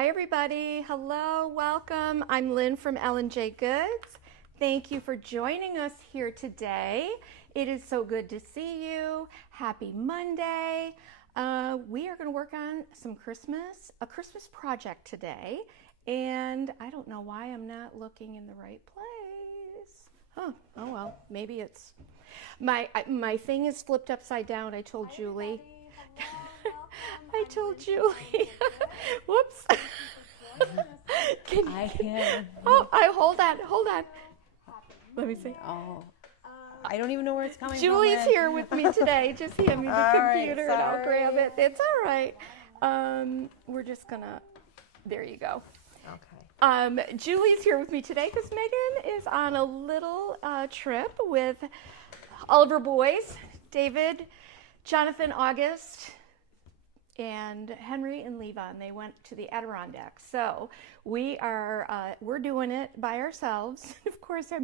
Hi, everybody. Hello, welcome. I'm Lynn from L&J Goods. Thank you for joining us here today. It is so good to see you. Happy Monday. We are going to work on a Christmas project today. And I don't know why I'm not looking in the right place. Huh. Oh, well, maybe it's my thing is flipped upside down. I told Julie. I told Julie. Whoops. I can't. Oh, hold on. Let me see. Oh, I don't even know where it's coming Julie's from. here with me today. Just hand me the All right, computer and I'll sorry. grab it. It's all right. We're just gonna. There you go. Okay. Julie's here with me today because Megan is on a little trip with all of her boys, David, Jonathan, August, and Henry and Levon. They went to the Adirondacks. So we're doing it by ourselves. Of course, we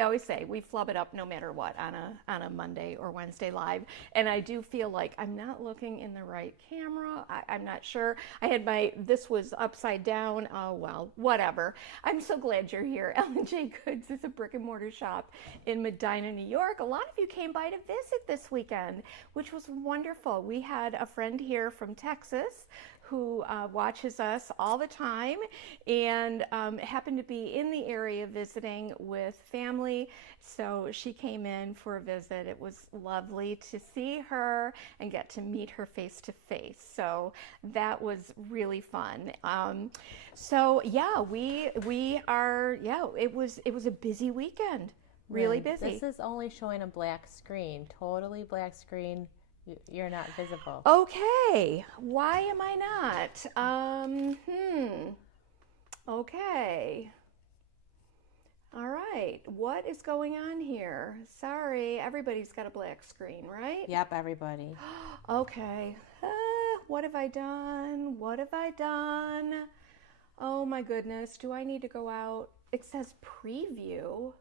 always say we flub it up no matter what on a Monday or Wednesday live. And I do feel like I'm not looking in the right camera. I'm not sure. This was upside down. Oh, well, whatever. I'm so glad you're here. L&J Goods is a brick and mortar shop in Medina, New York. A lot of you came by to visit this weekend, which was wonderful. We had a friend here from Texas who watches us all the time and happened to be in the area visiting with family. So she came in for a visit. It was lovely to see her and get to meet her face to face. So that was really fun. It was a busy weekend. Really busy. This is only showing a black screen, totally black screen. You're not visible. Okay, why am I not? Okay. All right, what is going on here? Sorry, everybody's got a black screen, right? Yep, everybody. Okay. What have I done? Oh my goodness, do I need to go out? It says preview.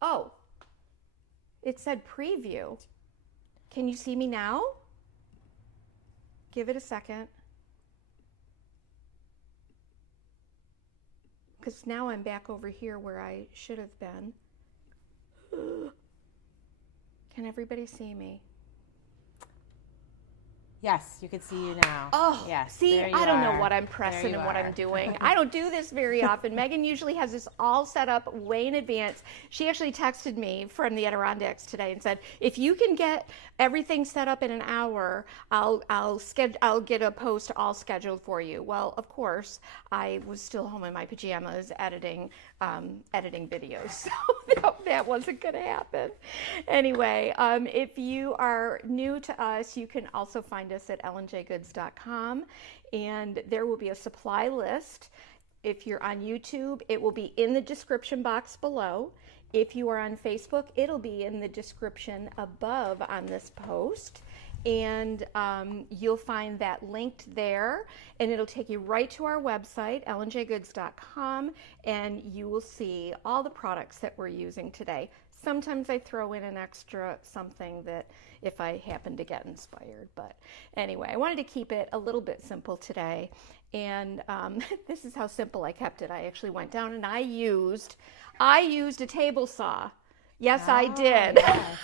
Oh, it said preview. Can you see me now? Give it a second. Because now I'm back over here where I should have been. Can everybody see me? Yes, you can see you now. Oh, yes. See, I don't know what I'm pressing and what are. I'm doing. I don't do this very often. Megan usually has this all set up way in advance. She actually texted me from the Adirondacks today and said, if you can get everything set up in an hour, I'll get a post all scheduled for you. Well, of course, I was still home in my pajamas editing videos, so that wasn't going to happen. Anyway, if you are new to us, you can also find us at lnjgoods.com, and there will be a supply list. If you're on YouTube, it will be in the description box below. If you are on Facebook, it'll be in the description above on this post. And you'll find that linked there, and it'll take you right to our website, lnjgoods.com, and you will see all the products that we're using today. Sometimes I throw in an extra something that if I happen to get inspired. But anyway, I wanted to keep it a little bit simple today. And this is how simple I kept it. I actually went down and I used a table saw. Yes, I did. Yes.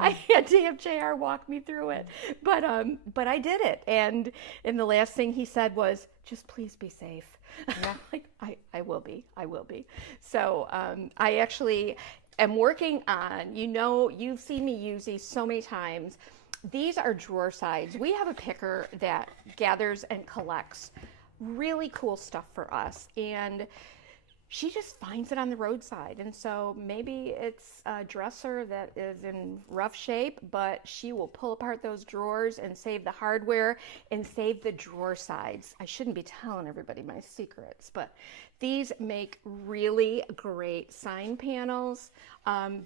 I had to have JR walk me through it, but I did it, and the last thing he said was, "Just please be safe." Yeah. Like I will be. So I actually am working on. You've seen me use these so many times. These are drawer sides. We have a picker that gathers and collects really cool stuff for us, and she just finds it on the roadside. And so maybe it's a dresser that is in rough shape, but she will pull apart those drawers and save the hardware and save the drawer sides. I shouldn't be telling everybody my secrets, but these make really great sign panels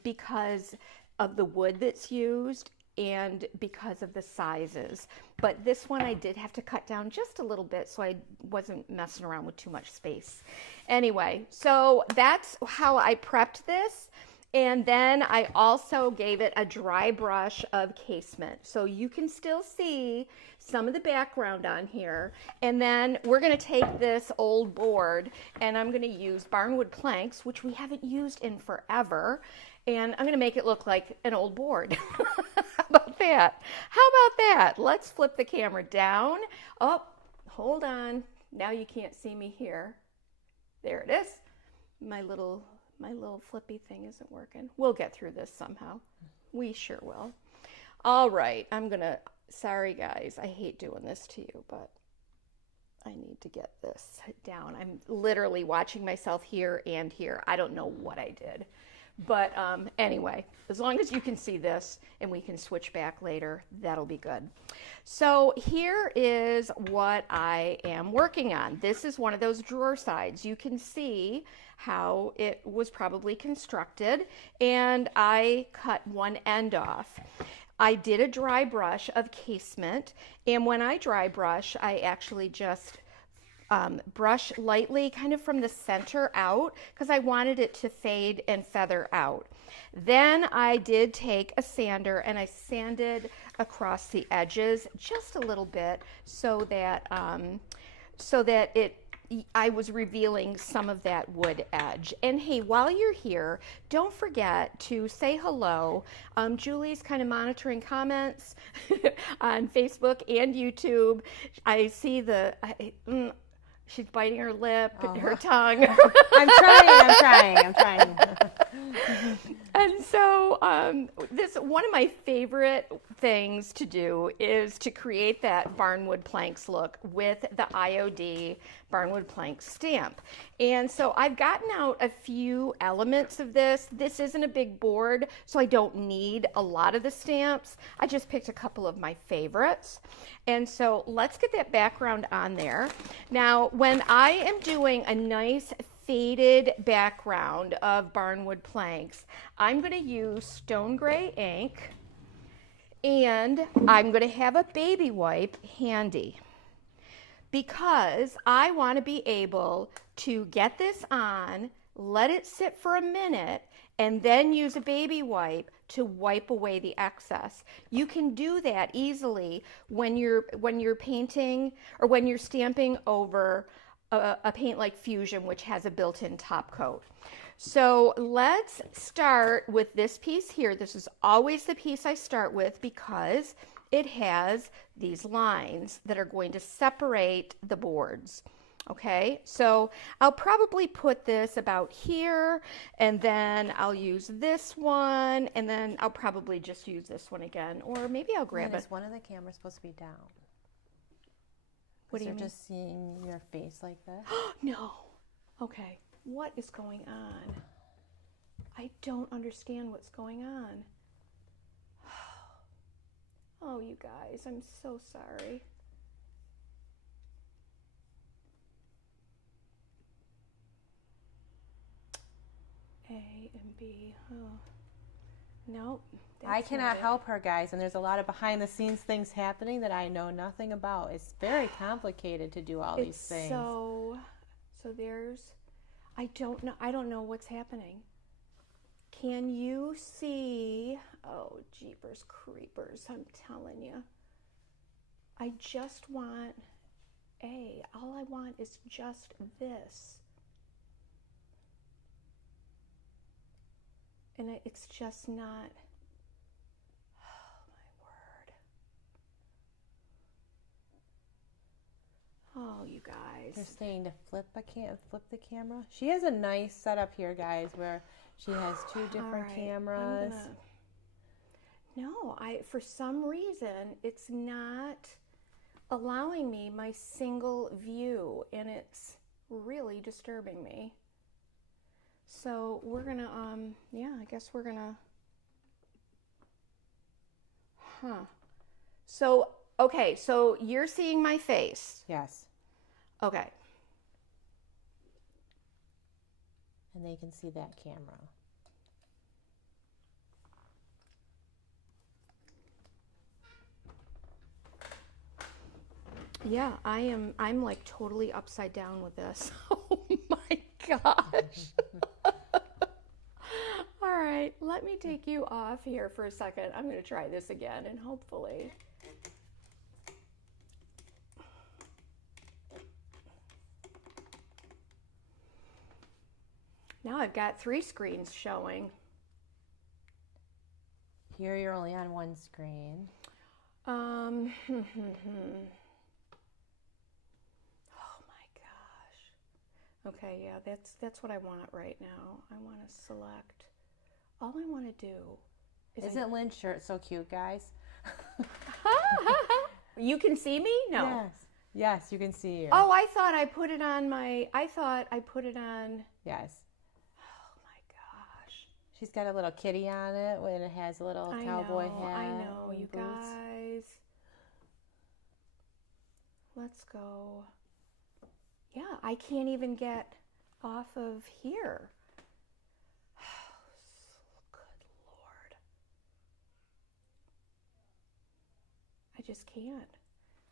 because of the wood that's used and because of the sizes. But this one I did have to cut down just a little bit so I wasn't messing around with too much space. Anyway, so that's how I prepped this. And then I also gave it a dry brush of casement. So you can still see some of the background on here. And then we're going to take this old board and I'm going to use barnwood planks, which we haven't used in forever. And I'm going to make it look like an old board. How about that? How about that? Let's flip the camera down. Oh, hold on. Now you can't see me here. There it is. My little flippy thing isn't working. We'll get through this somehow. We sure will. All right, sorry guys, I hate doing this to you, but I need to get this down. I'm literally watching myself here and here. I don't know what I did. But anyway, as long as you can see this and we can switch back later, that'll be good. So here is what I am working on. This is one of those drawer sides. You can see how it was probably constructed, and I cut one end off. I did a dry brush of casement, and when I dry brush, I actually just brush lightly kind of from the center out because I wanted it to fade and feather out. Then I did take a sander and I sanded across the edges just a little bit so that I was revealing some of that wood edge. And hey, while you're here, don't forget to say hello. Julie's kind of monitoring comments on Facebook and YouTube. I see she's biting her lip and her tongue. I'm trying. And so one of my favorite things to do is to create that barnwood planks look with the IOD barnwood plank stamp. And so I've gotten out a few elements of this. This isn't a big board, so I don't need a lot of the stamps. I just picked a couple of my favorites. And so let's get that background on there. Now, when I am doing a nice faded background of barnwood planks, I'm going to use stone gray ink, and I'm going to have a baby wipe handy because I want to be able to get this on, let it sit for a minute, and then use a baby wipe to wipe away the excess. You can do that easily when you're painting or when you're stamping over a paint like Fusion, which has a built-in top coat. So let's start with this piece here. This is always the piece I start with because it has these lines that are going to separate the boards. Okay, so I'll probably put this about here, and then I'll use this one, and then I'll probably just use this one again, or maybe I'll grab it. Is one of the cameras supposed to be down? What do you mean? They're just seeing your face like this? No. Okay. What is going on? I don't understand what's going on. Oh, you guys, I'm so sorry. A and B. Oh. Nope. I cannot help her, guys, and there's a lot of behind-the-scenes things happening that I know nothing about. It's very complicated to do all these things. So there's, I don't know what's happening. Can you see? Oh, jeepers creepers! I'm telling you. I just want A. All I want is just this. And it's just not. Oh, you guys. They're saying to flip the camera. She has a nice setup here, guys, where she has two different cameras. No, for some reason, it's not allowing me my single view, and it's really disturbing me. So we're gonna, I guess we're gonna, So, okay, so you're seeing my face. Yes. Okay. And they can see that camera. Yeah, I'm like totally upside down with this. Oh my gosh. All right, let me take you off here for a second. I'm going to try this again and hopefully. Now I've got 3 screens showing. Here you're only on one screen. Oh my gosh. Okay, yeah, that's what I want right now. I want to select. All I want to do is. Isn't Lynn's shirt so cute, guys? You can see me? No. Yes. Yes, you can see you. Oh, I thought I put it on my. I thought I put it on. Yes. Oh my gosh. She's got a little kitty on it when it has a little cowboy hat. I know, and you boots. guys. Let's go. Yeah, I can't even get off of here. Good Lord. I just can't.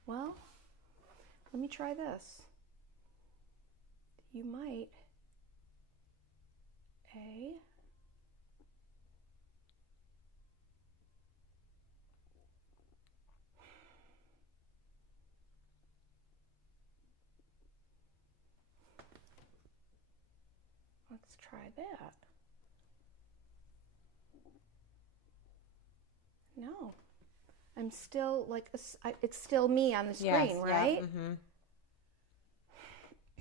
Well, let me try this. You might. Let's try that. No. I'm still like, it's still me on the screen, right? Yeah.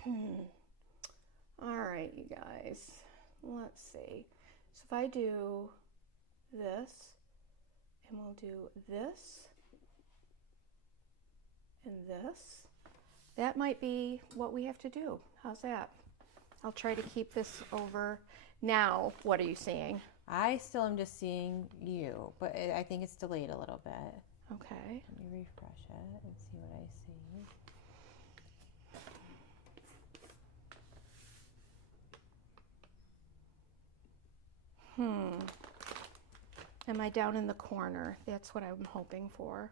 Mm-hmm. All right, you guys. Let's see. So if I do this, and we'll do this, and this, that might be what we have to do. How's that? I'll try to keep this over. Now, what are you seeing? I still am just seeing you, but I think it's delayed a little bit. Okay. Let me refresh it and see what I see. Am I down in the corner? That's what I'm hoping for.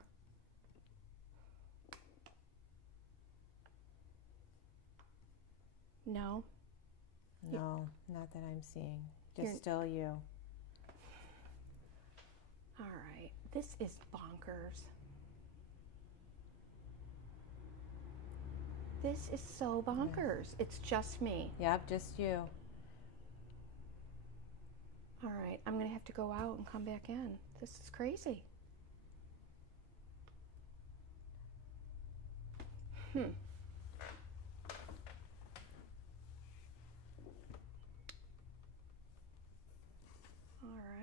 No? No, not that I'm seeing. Just still you. All right. This is bonkers. This is so bonkers. It's just me. Yep, just you. All right. I'm going to have to go out and come back in. This is crazy. All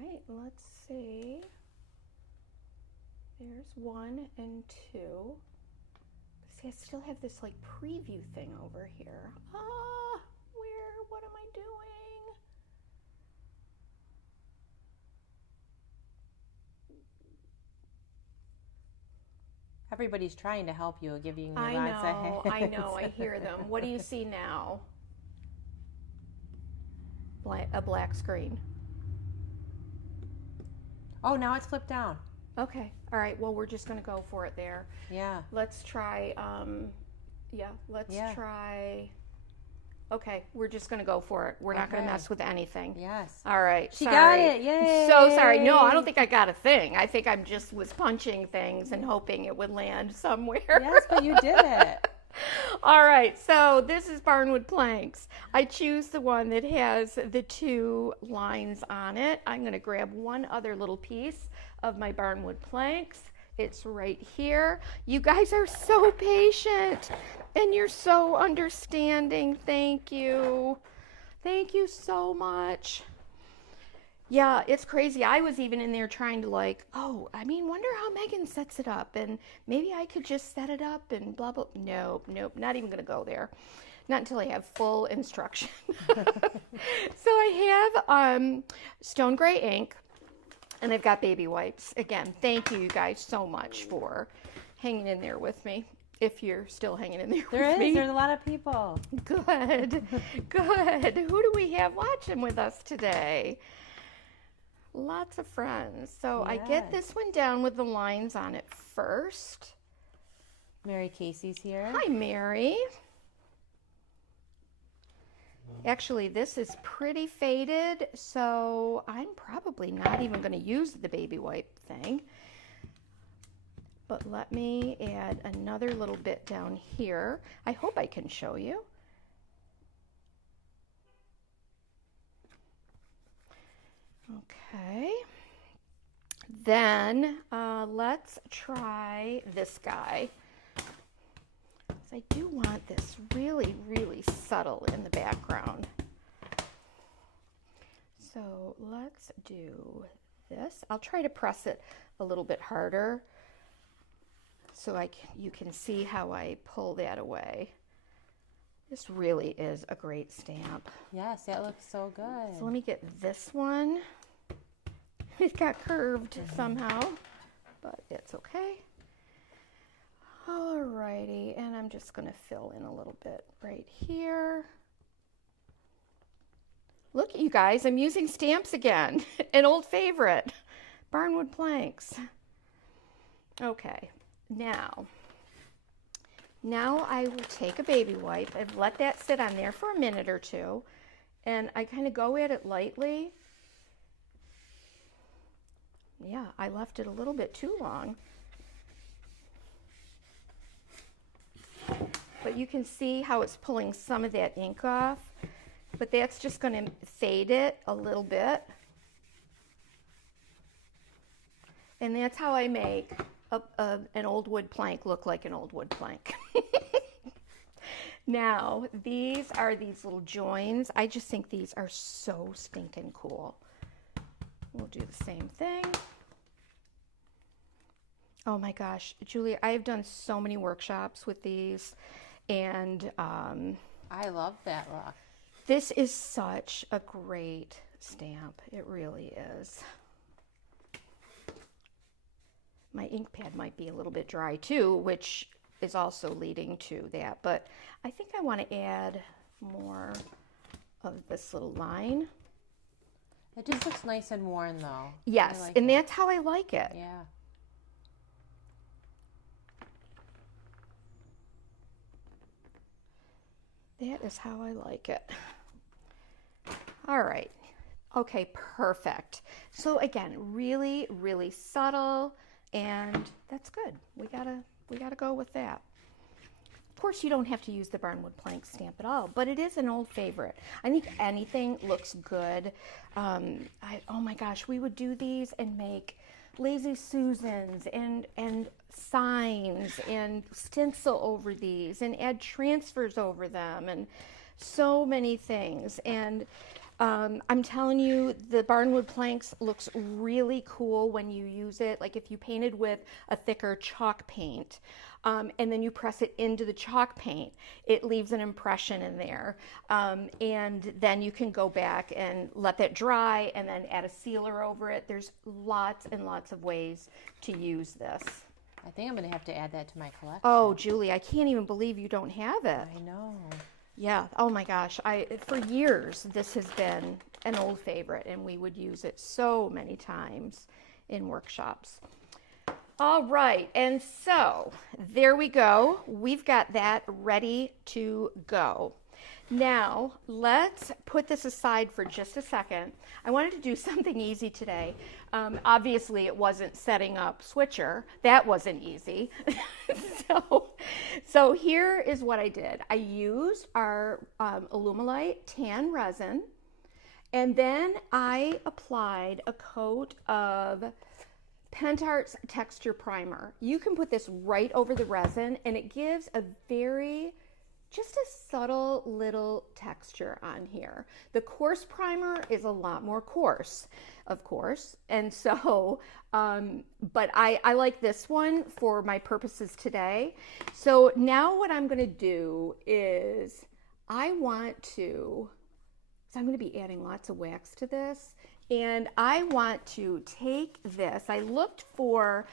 right. Let's see. There's 1 and 2. See, I still have this like preview thing over here. What am I doing? Everybody's trying to help you, giving you I lots of hints. I know, I hear them. What do you see now? A black screen. Oh, now it's flipped down. Okay. All right. Well, we're just going to go for it there. Yeah. Let's try. Try. Okay. We're just going to go for it. We're not going to mess with anything. Yes. All right. She got it. Yay. So sorry. No, I don't think I got a thing. I think I'm just was punching things and hoping it would land somewhere. Yes, but you did it. All right, so this is barnwood planks. I choose the one that has the 2 lines on it. I'm going to grab one other little piece of my barnwood planks. It's right here. You guys are so patient and you're so understanding. Thank you. Thank you so much. Yeah, it's crazy. I was even in there trying to wonder how Megan sets it up, and maybe I could just set it up and blah, blah. Nope, not even going to go there. Not until I have full instruction. So I have stone gray ink, and I've got baby wipes. Again, thank you guys so much for hanging in there with me. If you're still hanging in there with me. There's a lot of people. Good. Who do we have watching with us today? Lots of friends. So I get this one down with the lines on it first. Mary Casey's here. Hi, Mary. Actually, this is pretty faded, so I'm probably not even going to use the baby wipe thing. But let me add another little bit down here. I hope I can show you. Okay. Then let's try this guy. I do want this really, really subtle in the background. So let's do this. I'll try to press it a little bit harder so you can see how I pull that away. This really is a great stamp. Yes, that looks so good. So let me get this one. It got curved somehow, but it's okay. Alrighty, and I'm just going to fill in a little bit right here. Look, you guys, I'm using stamps again. An old favorite, barnwood planks. Okay, now I will take a baby wipe and let that sit on there for a minute or two, and I kind of go at it lightly. Yeah, I left it a little bit too long. But you can see how it's pulling some of that ink off, but that's just going to fade it a little bit. And that's how I make an old wood plank look like an old wood plank. Now, these are these little joins. I just think these are so stinking cool. We'll do the same thing. Oh my gosh, Julie, I've done so many workshops with these, and I love that rock. This is such a great stamp. It really is. My ink pad might be a little bit dry too, which is also leading to that, but I think I want to add more of this little line. It just looks nice and worn though. Yes, like and it. that's how I like it. Yeah. That is how I like it. All right. Okay, perfect. So again, really, really subtle, and that's good. We gotta go with that. Of course, you don't have to use the barnwood plank stamp at all, but it is an old favorite. I think anything looks good. Oh my gosh, we would do these and make Lazy Susans and signs and stencil over these and add transfers over them and so many things. And I'm telling you, the barnwood planks looks really cool when you use it. Like if you painted with a thicker chalk paint, and then you press it into the chalk paint, it leaves an impression in there. And then you can go back and let that dry and then add a sealer over it. There's lots and lots of ways to use this. I think I'm going to have to add that to my collection. Oh, Julie, I can't even believe you don't have it. I know. Yeah. Oh my gosh. For years, this has been an old favorite, and we would use it so many times in workshops. All right. And so there we go. We've got that ready to go. Now, let's put this aside for just a second. I wanted to do something easy today. Obviously, it wasn't setting up Switcher. That wasn't easy. So here is what I did. I used our Alumilite tan resin, and then I applied a coat of Pentart's Texture Primer. You can put this right over the resin, and it gives just a subtle little texture on here. The coarse primer is a lot more coarse, of course, and so, but I like this one for my purposes today. So now what I'm gonna do is I'm going to be adding lots of wax to this, and I want to take this. I looked for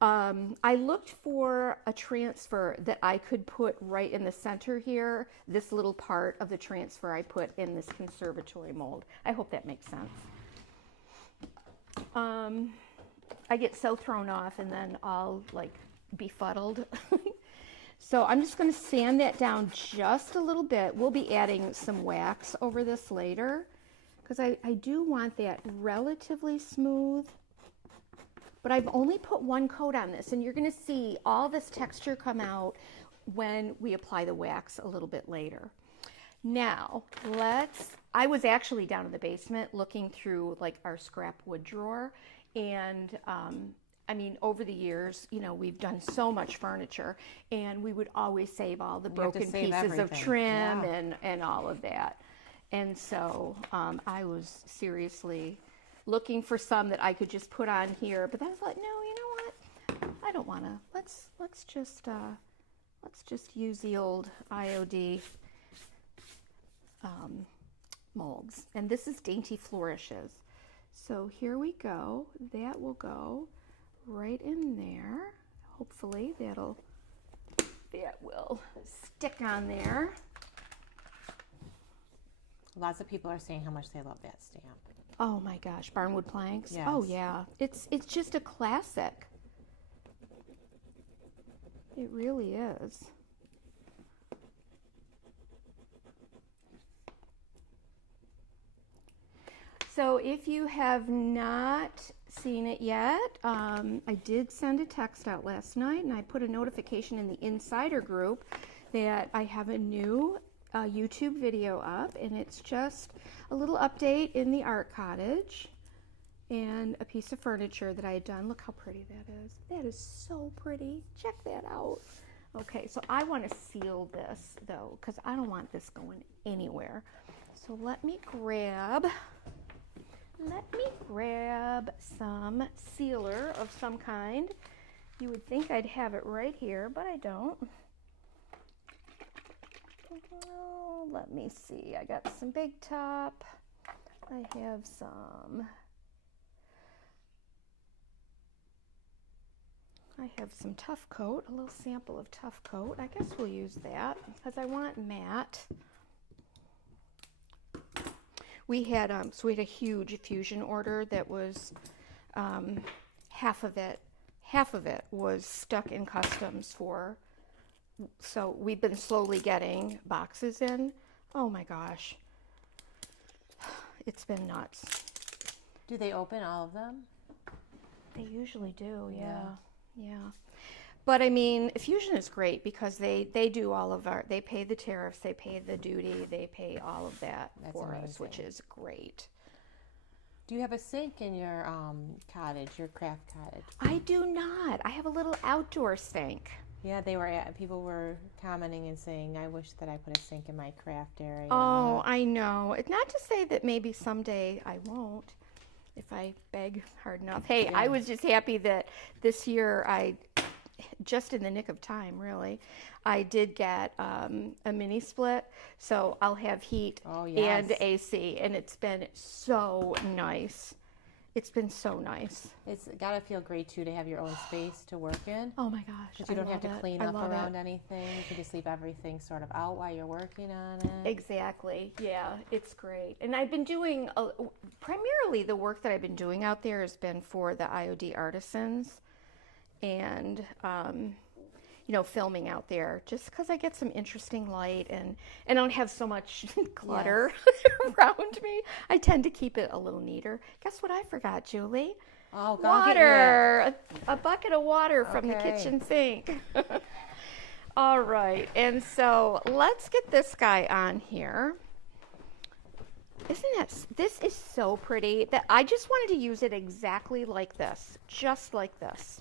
a transfer that I could put right in the center here. This little part of the transfer I put in this conservatory mold. I hope that makes sense. I get so thrown off and then I'll like befuddled. So I'm just going to sand that down just a little bit. We'll be adding some wax over this later because I do want that relatively smooth. But I've only put one coat on this, and you're going to see all this texture come out when we apply the wax a little bit later. Now, I was actually down in the basement looking through like our scrap wood drawer, and I mean, over the years, you know, we've done so much furniture, and we would always save all the broken pieces of trim and all of that. And so I was seriously looking for some that I could just put on here, but I was like, no, you know what? I don't want to. Let's just use the old IOD molds. And this is Dainty Flourishes. So here we go. That will go right in there. Hopefully that will stick on there. Lots of people are saying how much they love that stamp. Oh my gosh, barnwood planks. Yes. Oh yeah, it's just a classic. It really is. So if you have not seen it yet, I did send a text out last night, and I put a notification in the insider group that I have a new YouTube video up, and it's just a little update in the art cottage and a piece of furniture that I had done. Look how pretty that is. That is so pretty. Check that out. Okay, so I want to seal this though, because I don't want this going anywhere. So let me grab some sealer of some kind. You would think I'd have it right here, but I don't. Oh, let me see. I got some Big Top. I have some Tough Coat, a little sample of Tough Coat. I guess we'll use that because I want matte. We had a huge fusion order that was half of it was stuck in customs for. So we've been slowly getting boxes in. Oh my gosh, it's been nuts. Do they open all of them? They usually do, yeah. But I mean, Fusion is great because they do all of they pay the tariffs, they pay the duty, they pay all of that for us, which is great. Do you have a sink in your cottage, your craft cottage? I do not. I have a little outdoor sink. Yeah, people were commenting and saying, I wish that I put a sink in my craft area. Oh, I know. It's not to say that maybe someday I won't if I beg hard enough. Hey, I was just happy that this year just in the nick of time, really, I did get a mini split, so I'll have heat and AC, and it's been so nice. It's been so nice. It's got to feel great, too, to have your own space to work in. Oh, my gosh. Because you don't have to clean up around anything. You can just leave everything sort of out while you're working on it. Exactly. Yeah, it's great. And I've been doing, primarily the work that I've been doing out there has been for the IOD artisans and, filming out there just because I get some interesting light and I don't have so much clutter around me. I tend to keep it a little neater. Guess what I forgot, Julie? Oh, water. A bucket of water from the kitchen sink. All right. And so let's get this guy on here. This is so pretty that I just wanted to use it exactly like this, just like this.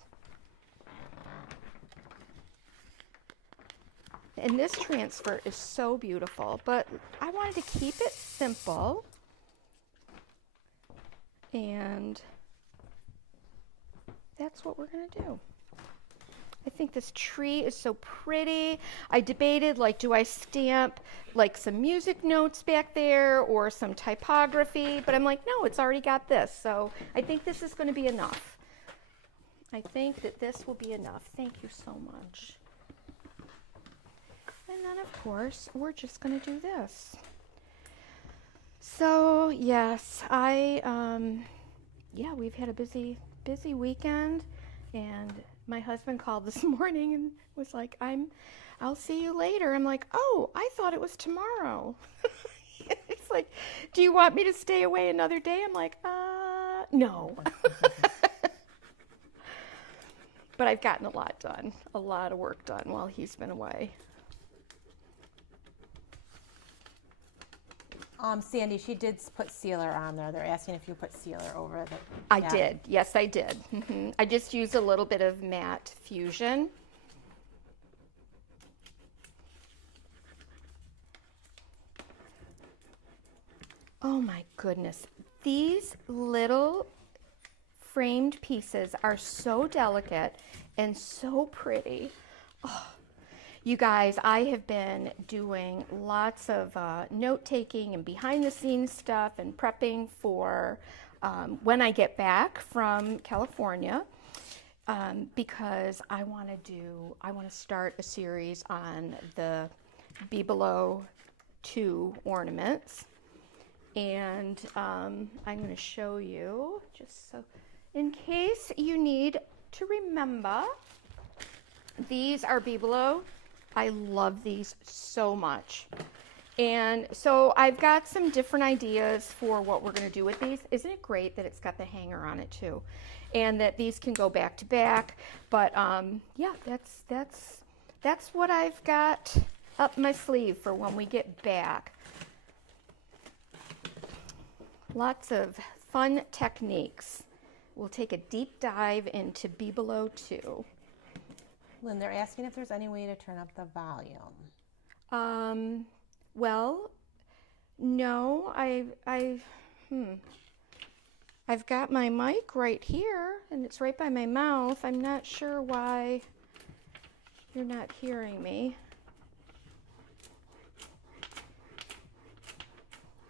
And this transfer is so beautiful, but I wanted to keep it simple. And that's what we're going to do. I think this tree is so pretty. I debated, do I stamp some music notes back there or some typography? But I'm like, no, it's already got this. So I think this is going to be enough. I think that this will be enough. Thank you so much. And then, of course, we're just going to do this. So, yes, we've had a busy weekend, and my husband called this morning and was like, I'm I'll see you later. I'm like, oh, I thought it was tomorrow. It's like, do you want me to stay away another day? I'm like, no. But I've gotten a lot done, a lot of work done while he's been away. Sandy, she did put sealer on there. They're asking if you put sealer over the. I did. Yes, I did. I just used a little bit of matte fusion. Oh my goodness. These little framed pieces are so delicate and so pretty. Oh, you guys, I have been doing lots of note-taking and behind-the-scenes stuff and prepping for when I get back from California because I want to start a series on the Be Below 2 ornaments. And I'm going to show you, just so in case you need to remember, these are Be Below. I love these so much. And so I've got some different ideas for what we're going to do with these. Isn't it great that it's got the hanger on it too? And that these can go back to back. But yeah, that's what I've got up my sleeve for when we get back. Lots of fun techniques. We'll take a deep dive into Be Below 2. Lynn, they're asking if there's any way to turn up the volume. Well, no, I've got my mic right here and it's right by my mouth. I'm not sure why you're not hearing me.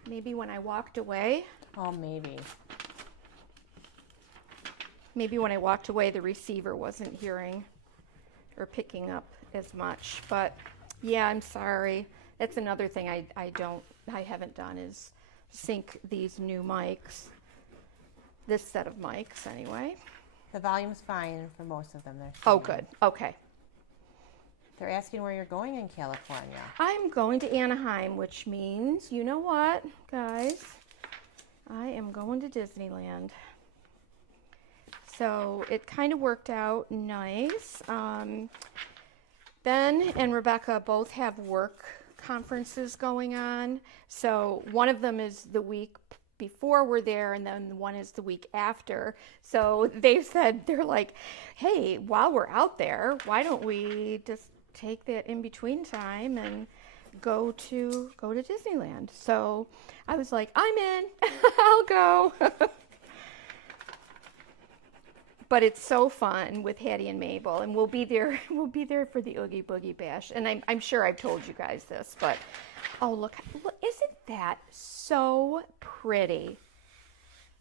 Maybe when I walked away. Oh, maybe. Maybe when I walked away, the receiver wasn't hearing or picking up as much. But yeah, I'm sorry. That's another thing I haven't done is sync these new mics. This set of mics, anyway. The volume's fine for most of them. Oh, good. Okay. They're asking where you're going in California. I'm going to Anaheim, which means, you know what, guys? I am going to Disneyland. So it kind of worked out nice. Ben and Rebecca both have work conferences going on. So one of them is the week before we're there, and then one is the week after. So they said, they're like, hey, while we're out there, why don't we just take that in between time and go to Disneyland? So I was like, I'm in. I'll go. But it's so fun with Hattie and Mabel, and we'll be there for the Oogie Boogie Bash. And I'm sure I've told you guys this, but oh, look, isn't that so pretty?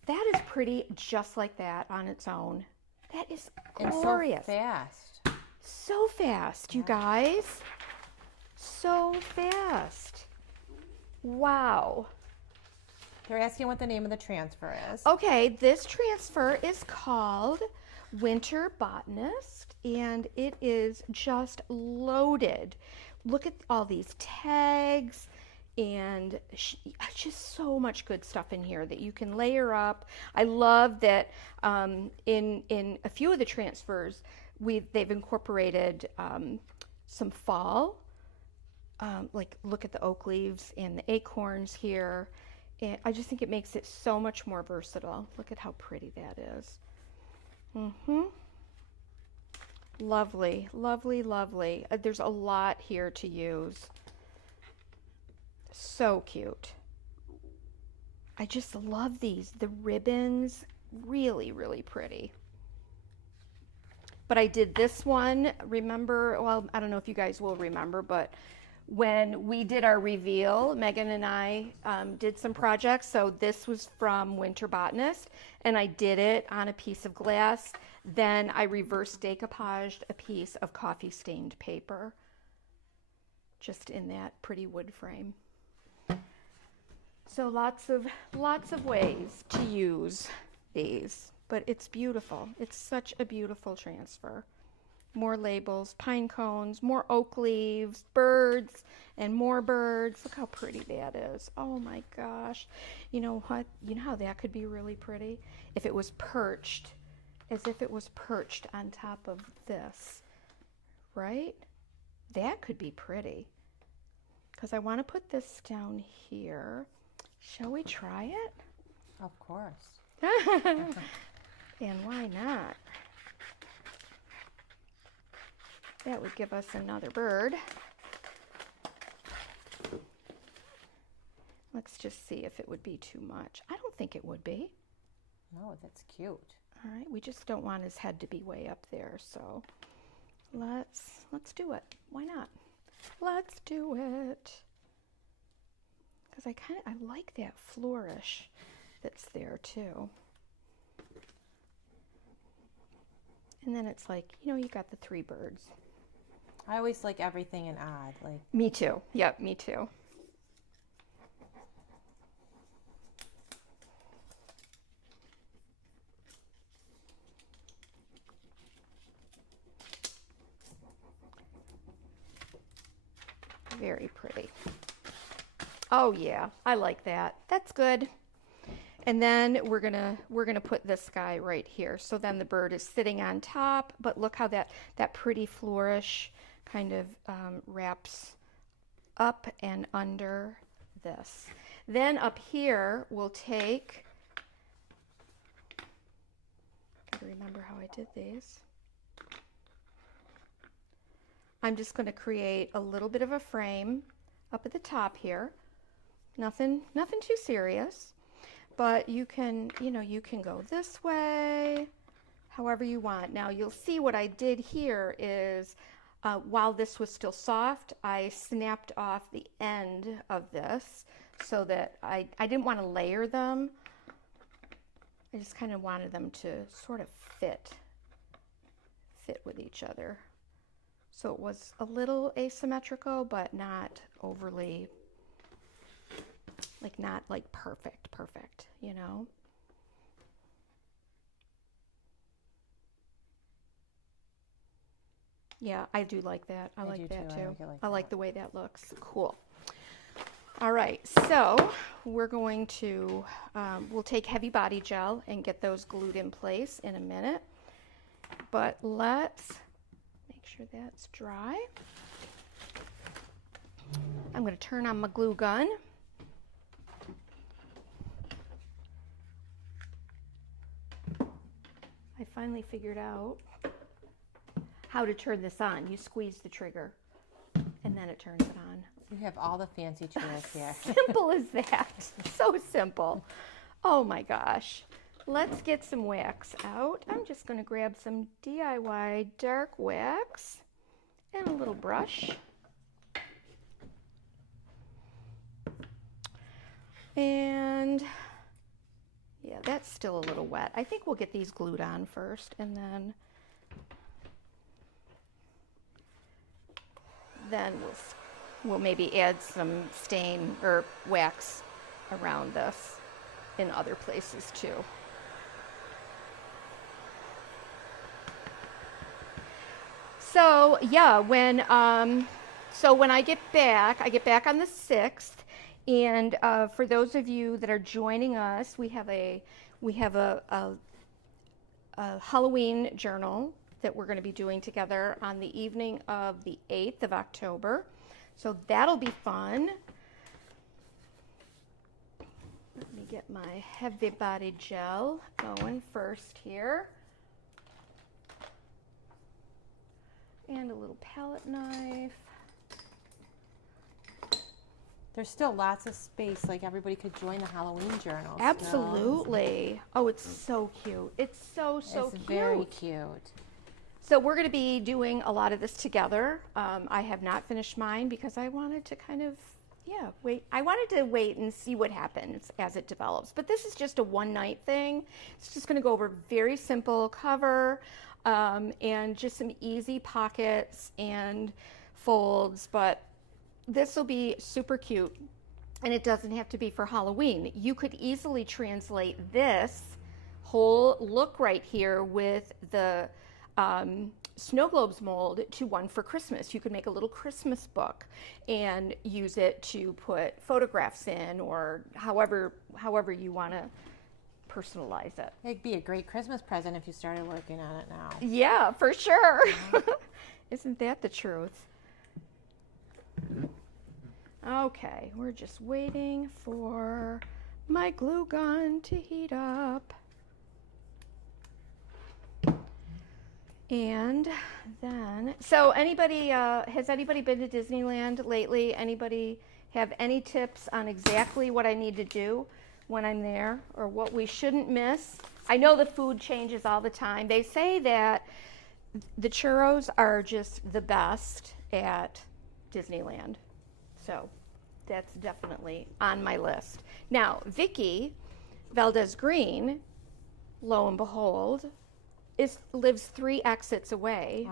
That is pretty just like that on its own. That is glorious. And so fast. So fast, you guys. So fast. Wow. They're asking what the name of the transfer is. Okay, this transfer is called Winter Botanist, and it is just loaded. Look at all these tags and just so much good stuff in here that you can layer up. I love that in a few of the transfers, they've incorporated some fall, like look at the oak leaves and the acorns here. And I just think it makes it so much more versatile. Look at how pretty that is. Lovely, lovely, lovely. There's a lot here to use. So cute. I just love these. The ribbons, really, really pretty. But I did this one, remember, well, I don't know if you guys will remember, but when we did our reveal, Megan and I did some projects. So this was from Winter Botanist, and I did it on a piece of glass. Then I reverse decoupaged a piece of coffee stained paper, just in that pretty wood frame. So lots of ways to use these, but it's beautiful. It's such a beautiful transfer. more labels, pine cones, more oak leaves, birds, and more birds. Look how pretty that is. Oh my gosh. You know what? You know how that could be really pretty? If it was perched, as if it was perched on top of this, right? That could be pretty. Because I want to put this down here. Shall we try it? Of course. And why not? That would give us another bird. Let's just see if it would be too much. I don't think it would be. No, that's cute. All right, we just don't want his head to be way up there, so let's do it. Why not? Let's do it. Because I like that flourish that's there too. And then it's like, you know, you got the three birds. I always like everything in odd. Like Me too. Yep, me too. Very pretty. Oh yeah, I like that. That's good. And then we're gonna put this guy right here. So then the bird is sitting on top, but look how that pretty flourish kind of wraps up and under this. Then up here we'll take, gotta remember how I did these. I'm just going to create a little bit of a frame up at the top here. Nothing too serious, but you can go this way, however you want. Now you'll see what I did here is while this was still soft, I snapped off the end of this so that I didn't want to layer them. I just kind of wanted them to sort of fit with each other. So it was a little asymmetrical, but not overly, not perfect, you know? Yeah, I do like that. I like that too. I like the way that looks. Cool. All right, so we're going to, we'll take heavy body gel and get those glued in place in a minute. But let's make sure that's dry. I'm going to turn on my glue gun. I finally figured out how to turn this on. You squeeze the trigger and then it turns it on. You have all the fancy tools here. Simple as that. So simple. Oh my gosh. Let's get some wax out. I'm just going to grab some DIY dark wax and a little brush. And yeah, that's still a little wet. I think we'll get these glued on first and then we'll maybe add some stain or wax around this in other places too. So yeah, when I get back on the 6th, and for those of you that are joining us, we have a Halloween journal that we're going to be doing together on the evening of the 8th of October. So that'll be fun. Let me get my heavy body gel going first here. And a little palette knife. There's still lots of space, like everybody could join the Halloween journal. Absolutely. Oh, it's so cute. It's so It's cute. very cute. So we're going to be doing a lot of this together. I have not finished mine because I wanted to kind of, wait. I wanted to wait and see what happens as it develops. But this is just a one-night thing. It's just going to go over very simple cover and just some easy pockets and folds. But this will be super cute, and it doesn't have to be for Halloween. You could easily translate this whole look right here with the snow globes mold to one for Christmas. You could make a little Christmas book and use it to put photographs in, or however you want to personalize it. It'd be a great Christmas present if you started working on it now. Yeah, for sure. Isn't that the truth? Okay, we're just waiting for my glue gun to heat up. And then, so anybody, has anybody been to Disneyland lately? Anybody have any tips on exactly what I need to do when I'm there, or what we shouldn't miss? I know the food changes all the time. They say that the churros are just the best at Disneyland. So that's definitely on my list. Now, Vicky Valdez Green, lo and behold, lives 3 exits away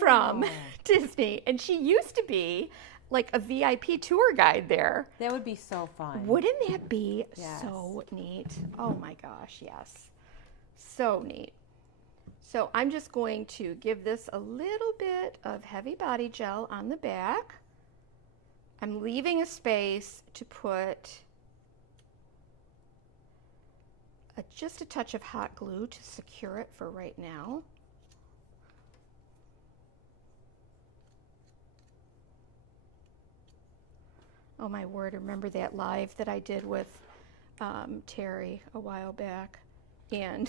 from Disney, and she used to be like a VIP tour guide there. That would be so fun. Wouldn't that be so neat? Oh my gosh, yes. So neat. So I'm just going to give this a little bit of heavy body gel on the back. I'm leaving a space to put just a touch of hot glue to secure it for right now. Oh my word, remember that live that I did with Terry a while back? And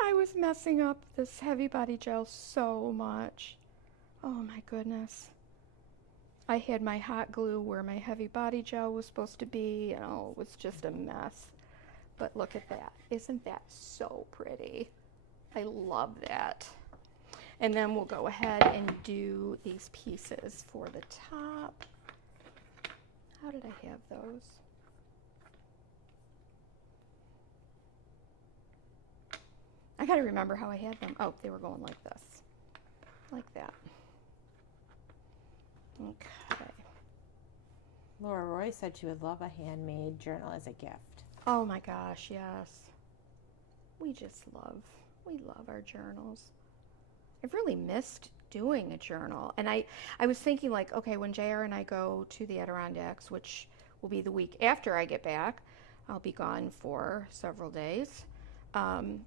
I was messing up this heavy body gel so much. Oh my goodness. I had my hot glue where my heavy body gel was supposed to be, and it was just a mess. But look at that. Isn't that so pretty? I love that. And then we'll go ahead and do these pieces for the top. How did I have those? I gotta remember how I had them. Oh, they were going like this. Like that. Okay. Laura Roy said she would love a handmade journal as a gift. Oh my gosh, yes. We love our journals. I've really missed doing a journal. And I was thinking, like, okay, when JR and I go to the Adirondacks, which will be the week after I get back, I'll be gone for several days. And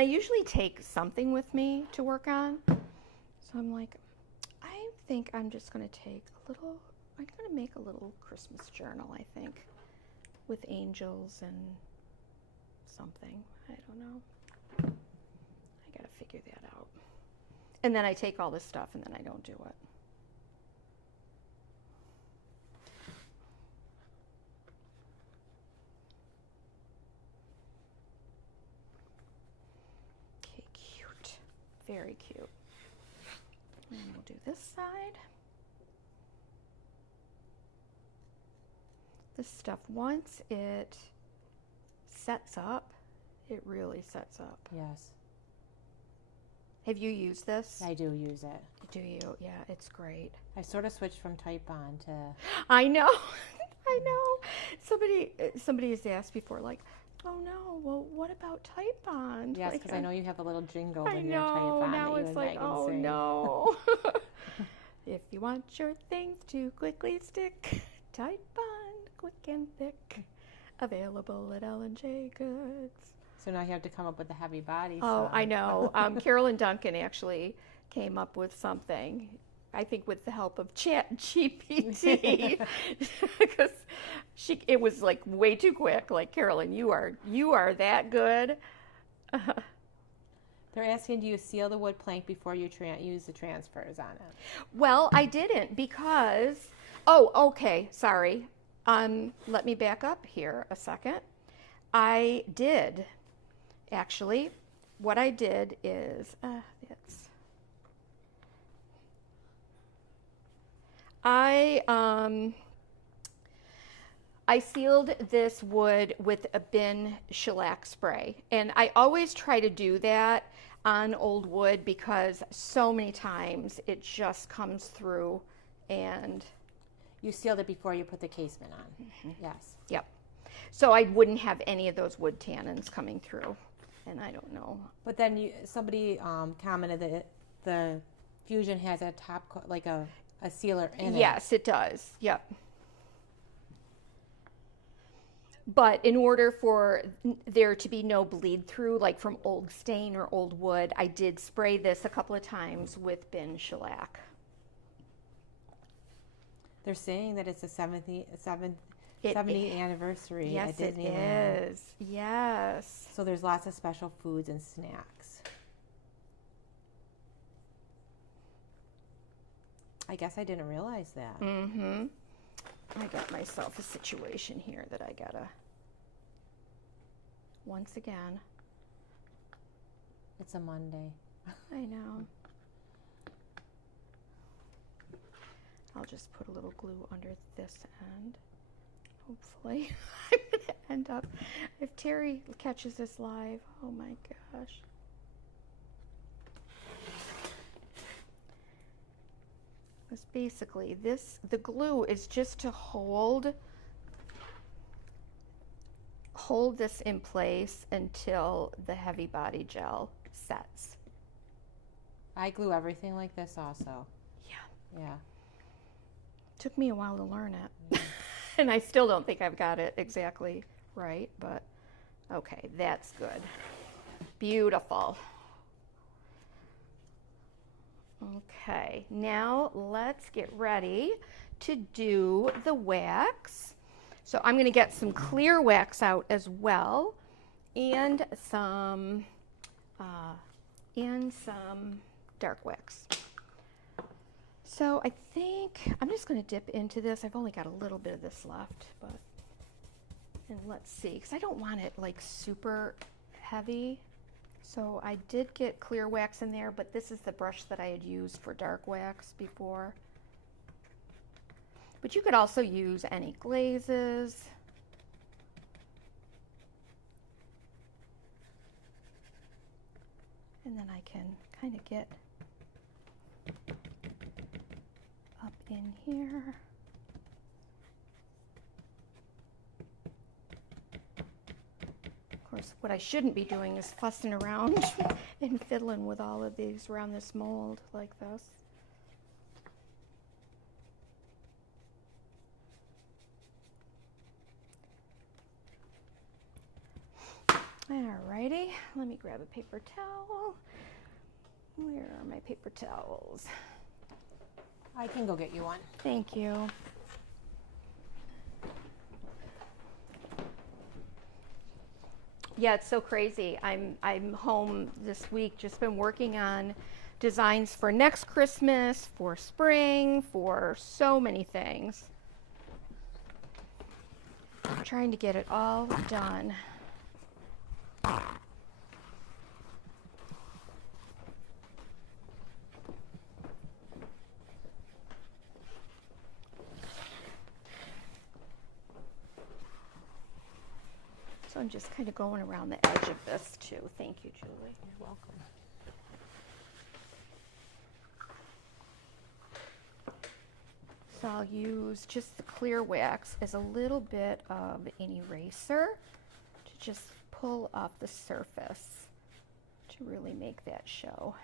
I usually take something with me to work on. So I'm like, I think I'm just going to take I'm going to make a little Christmas journal, I think, with angels and something. I don't know. I got to figure that out. And then I take all this stuff and then I don't do it. Okay, cute. Very cute. And we'll do this side. This stuff, once it sets up, it really sets up. Yes. Have you used this? I do use it. Do you? Yeah, it's great. I sort of switched from Type On to... I know. I know. Somebody has asked before, like, oh no, well, what about Type On? Yes, because like, I know you have a little jingle I when you're Type know. On Now that you it's and like, Megan oh sing. no. If you want your things to quickly stick, Type On, quick and thick. Available at L&J Goods. So now you have to come up with a heavy body. Oh, song. I know. Carolyn Duncan actually came up with something, I think with the help of ChatGPT, because it was like way too quick. Like, Carolyn, you are that good. They're asking, do you seal the wood plank before you use the transfers on it? Well, I didn't because, oh, okay, sorry. Let me back up here a second. I did. Actually, what I did is, I sealed this wood with a bin shellac spray, and I always try to do that on old wood because so many times it just comes through and... You sealed it before you put the casement on. Mm-hmm. Yes. Yep. So I wouldn't have any of those wood tannins coming through. and I don't know. But then somebody commented that the Fusion has a top coat, like a sealer in it. Yes, it does. Yep. But in order for there to be no bleed through, like from old stain or old wood, I did spray this a couple of times with bin shellac. They're saying that it's the 70th anniversary Yes, at Disneyland. it is. Yes. So there's lots of special foods and snacks. I guess I didn't realize that. Mm-hmm. I got myself a situation here that I gotta, once again. It's a Monday. I know. I'll just put a little glue under this end. Hopefully, I'm gonna end up, if Terry catches this live, oh my gosh. Because basically the glue is just to hold this in place until the heavy body gel sets. I glue everything like this also. Yeah. Yeah. Took me a while to learn it. And I still don't think I've got it exactly right, but okay, that's good. Beautiful. Okay, now let's get ready to do the wax. So I'm going to get some clear wax out as well, and some dark wax. So I think I'm just going to dip into this. I've only got a little bit of this left, but, and let's see, because I don't want it like super heavy. So I did get clear wax in there, but this is the brush that I had used for dark wax before. But you could also use any glazes. And then I can kind of get up in here. Of course, what I shouldn't be doing is fussing around and fiddling with all of these around this mold like this. Alrighty, let me grab a paper towel. Where are my paper towels? I can go get you one. Thank you. Yeah, it's so crazy. I'm home this week, just been working on designs for next Christmas, for spring, for so many things. I'm trying to get it all done. So I'm just kind of going around the edge of this too. Thank you, Julie. You're welcome. So I'll use just the clear wax as a little bit of an eraser to just pull off the surface to really make that show.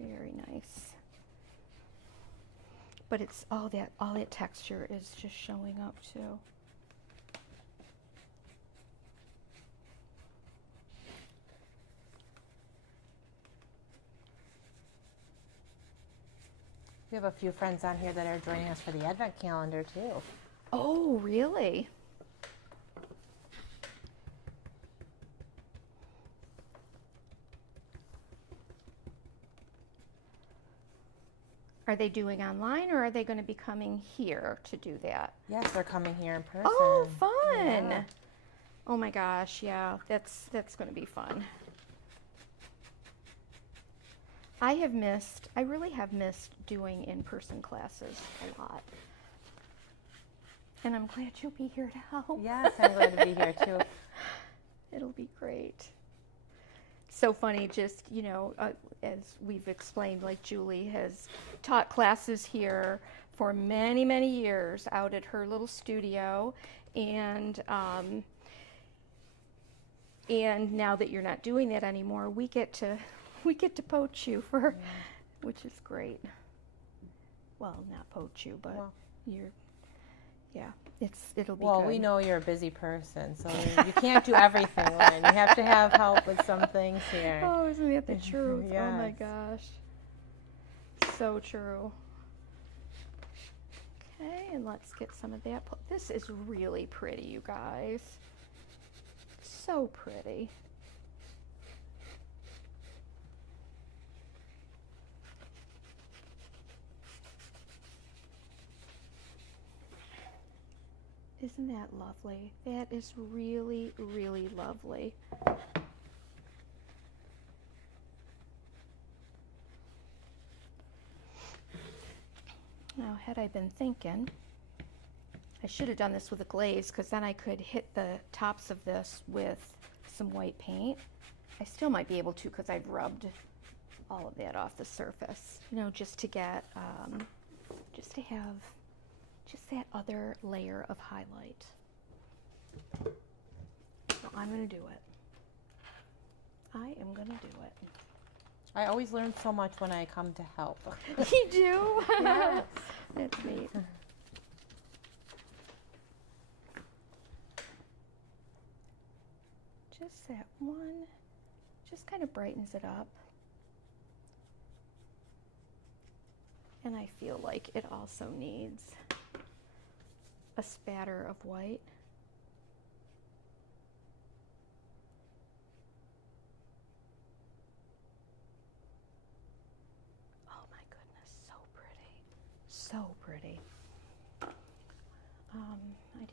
Very nice. But it's all that texture is just showing up too. We have a few friends on here that are joining us for the Advent calendar too. Oh, really? Are they doing online or are they going to be coming here to do that? Yes, they're coming here in person. Oh, fun. Yeah. Oh my gosh, yeah, that's going to be fun. I really have missed doing in-person classes a lot. And I'm glad you'll be here to help. Yes, I'm glad to be here too. It'll be great. So funny, just, as we've explained, like Julie has taught classes here for many, many years out at her little studio, and now that you're not doing that anymore, we get to poach you for, which is great. Well, not poach you, but you're, yeah, it'll be Well, good. we know you're a busy person, so you can't do everything, Lynn. You have to have help with some things here. Oh, isn't that the truth? Yes. Oh my gosh, so true. Okay, and let's get some of that. This is really pretty, you guys. So pretty. Isn't that lovely? That is really, really lovely. Now, had I been thinking, I should have done this with a glaze, because then I could hit the tops of this with some white paint. I still might be able to, because I've rubbed all of that off the surface, you know, just to get, just to have just that other layer of highlight. So I'm going to do it. I am going to do it. I always learn so much when I come to help. You do? Yes. That's neat. Just that one, just kind of brightens it up. And I feel like it also needs a spatter of white. Oh my goodness, so pretty. So pretty. I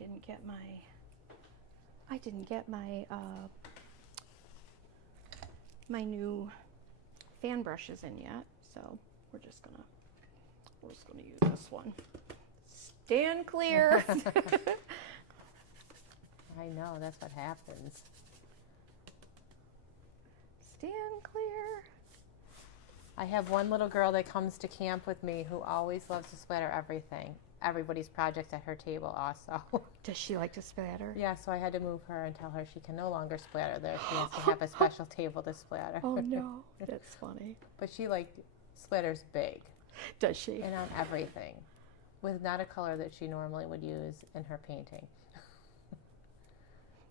didn't get my my new fan brushes in yet, so we're just gonna use this one. Stand clear. I know, that's what happens. Stand clear. I have one little girl that comes to camp with me who always loves to splatter everything. Everybody's project at her table also. Does she like to splatter? Yeah, so I had to move her and tell her she can no longer splatter there. She has to have a special table to splatter. Oh no, that's funny. But she splatters big. Does she? And on everything. With not a color that she normally would use in her painting.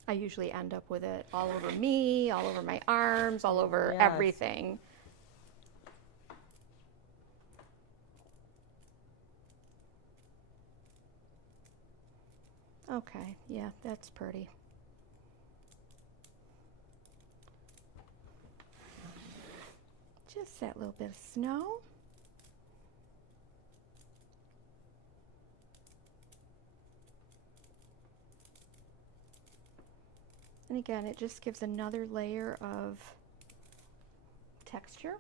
I usually end up with it all over me, all over my arms, all over Yes. everything. Okay, yeah, that's pretty. Just that little bit of snow. And again, it just gives another layer of texture.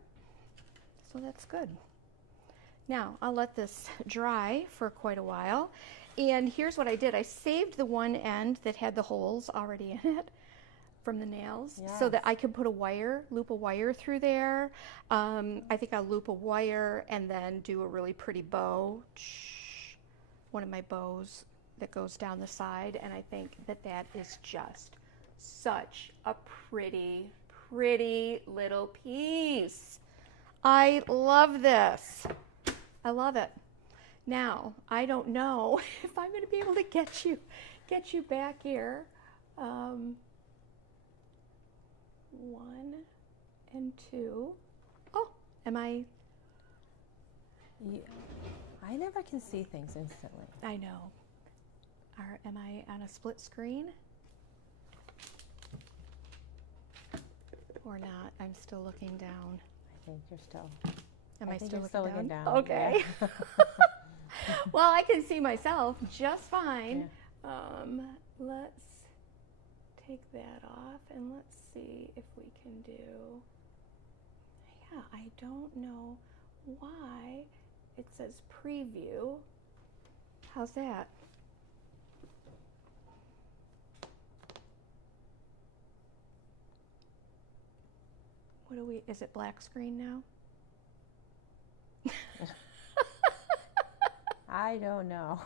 So that's good. Now, I'll let this dry for quite a while. And here's what I did. I saved the one end that had the holes already in it from the nails, so that I could put loop a wire through there. I think I'll loop a wire and then do a really pretty bow. One of my bows that goes down the side. And I think that is just such a pretty, pretty little piece. I love this. I love it. Now, I don't know if I'm going to be able to get you back here. 1 and 2. Oh, am I? Yeah. I never can see things instantly. I know. Am I on a split screen? Or not? I'm still looking down. I think you're still. Am I still you're still looking looking down? down. Okay. Yeah. Well, I can see myself just fine. Yeah. Let's take that off and let's see if we can do. Yeah, I don't know why it says preview. How's that? Is it black screen now? I don't know.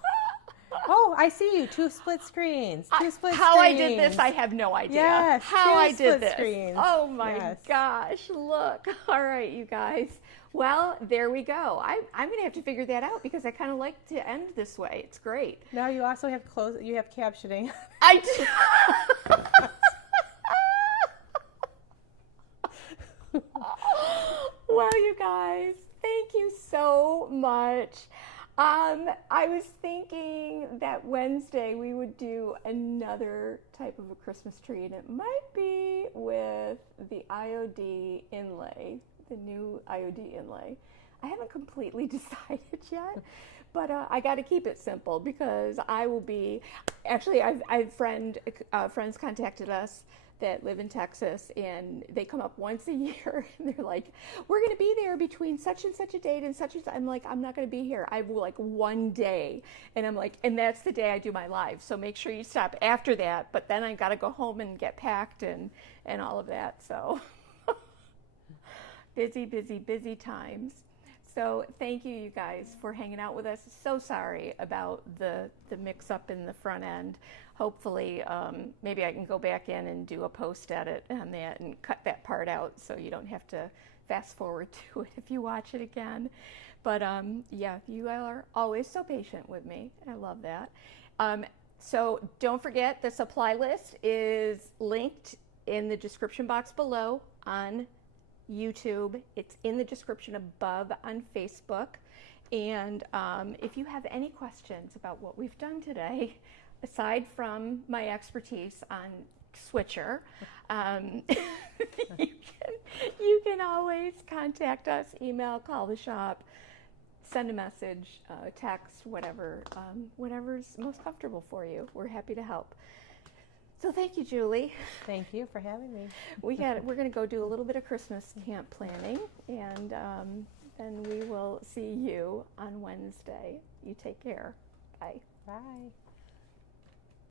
Oh, I see you. 2 split screens. 2 split screens. How I did this, I have no idea. Yes, how 2 I did split this. screens. Oh my Yes. gosh, look. All right, you guys. Well, there we go. I'm going to have to figure that out because I kind of like to end this way. It's great. Now you also have you have captioning. I do. Well, you guys, thank you so much. I was thinking that Wednesday we would do another type of a Christmas tree, and it might be with the IOD inlay, the new IOD inlay. I haven't completely decided yet, but I got to keep it simple because I will be. Actually, I've friends contacted us that live in Texas, and they come up once a year, and they're like, "We're going to be there between such and such a date and such and such." I'm like, "I'm not going to be here. I will like one day," and I'm like, "And that's the day I do my live. So make sure you stop after that." But then I got to go home and get packed and all of that. So busy times. So thank you guys for hanging out with us. So sorry about the mix up in the front end. Hopefully, maybe I can go back in and do a post edit on that and cut that part out so you don't have to fast forward to it if you watch it again. But yeah, you are always so patient with me. I love that. So don't forget, the supply list is linked in the description box below on YouTube. It's in the description above on Facebook. And if you have any questions about what we've done today, aside from my expertise on Switcher, you can always contact us, email, call the shop, send a message, text, whatever's most comfortable for you. We're happy to help. So thank you, Julie. Thank you for having me. We're going to go do a little bit of Christmas camp planning, and then we will see you on Wednesday. You take care. Bye. Bye.